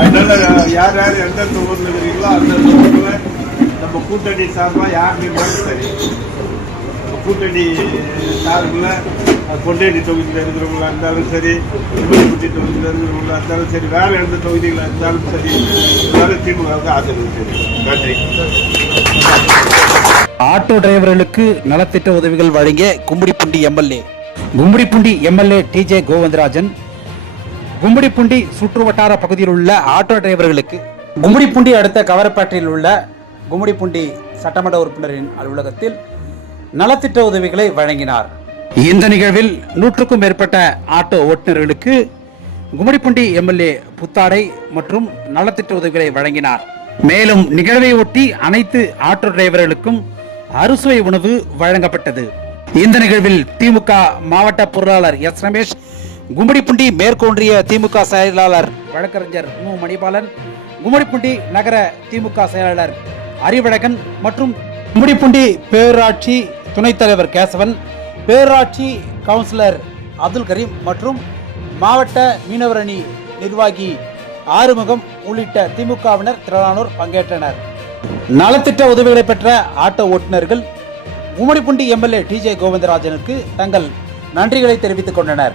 அதனால யார் யார் எந்தெந்த ஊர்ல இருக்கிறீங்களோ அந்தந்த ஊர்ல நம்ம கூட்டணி சார்பாக யார் இருந்தாலும் சரி, கூட்டணி சார்பில் கொண்டேடி தொகுதியில் இருக்கிறவங்களா இருந்தாலும் சரி, கும்படிப்பட்டி தொகுதியில் இருக்கிறவங்களா இருந்தாலும் சரி, வேறு எந்த தொகுதிகளில் இருந்தாலும் சரி, எல்லாரும் திமுகவுக்கு ஆதரவு தெரியும். நன்றி. ஆட்டோ டிரைவர்களுக்கு நலத்திட்ட உதவிகள் வழங்கிய கும்மிடிப்பூண்டி எம்எல்ஏ டிஜே கோவிந்தராஜன் கும்மிடிப்பூண்டி சுற்று வட்டார பகுதியில் உள்ள ஆட்டோ டிரைவர்களுக்கு கும்மிடிப்பூண்டி அடுத்த கவரப்பேட்டையில் உள்ள கும்மிடிப்பூண்டி சட்டமன்ற உறுப்பினரின் அலுவலகத்தில் நலத்திட்ட உதவிகளை வழங்கினார். இந்த நிகழ்வில் 100க்கும் மேற்பட்ட ஆட்டோ ஓட்டுநர்களுக்கு கும்மிடிப்பூண்டி எம்எல்ஏ புத்தாடை மற்றும் நலத்திட்ட உதவிகளை வழங்கினார். மேலும் நிகழ்வை ஒட்டி அனைத்து ஆட்டோ டிரைவர்களுக்கும் அறுசுவை உணவு வழங்கப்பட்டது. இந்த நிகழ்வில் திமுக மாவட்ட பொருளாளர் எஸ் ரமேஷ், கும்மிடிப்பூண்டி மேற்கொன்றிய திமுக செயலாளர் வழக்கறிஞர் மு மணிபாலன், கும்மிடிப்பூண்டி நகர திமுக செயலாளர் அறிவழகன் மற்றும் கும்மிடிப்பூண்டி பேரூராட்சி துணைத் தலைவர் கேசவன், பேரூராட்சி கவுன்சிலர் அப்துல் கரீம் மற்றும் மாவட்ட மீனவர் அணி நிர்வாகி ஆறுமுகம் உள்ளிட்ட திமுகவினர் திரளானோர் பங்கேற்றனர். நலத்திட்ட உதவிகளை பெற்ற ஆட்டோ ஓட்டுநர்கள் கும்மிடிப்பூண்டி எம்எல்ஏ டிஜே கோவிந்தராஜனுக்கு தங்கள் நன்றிகளை தெரிவித்துக் கொண்டனர்.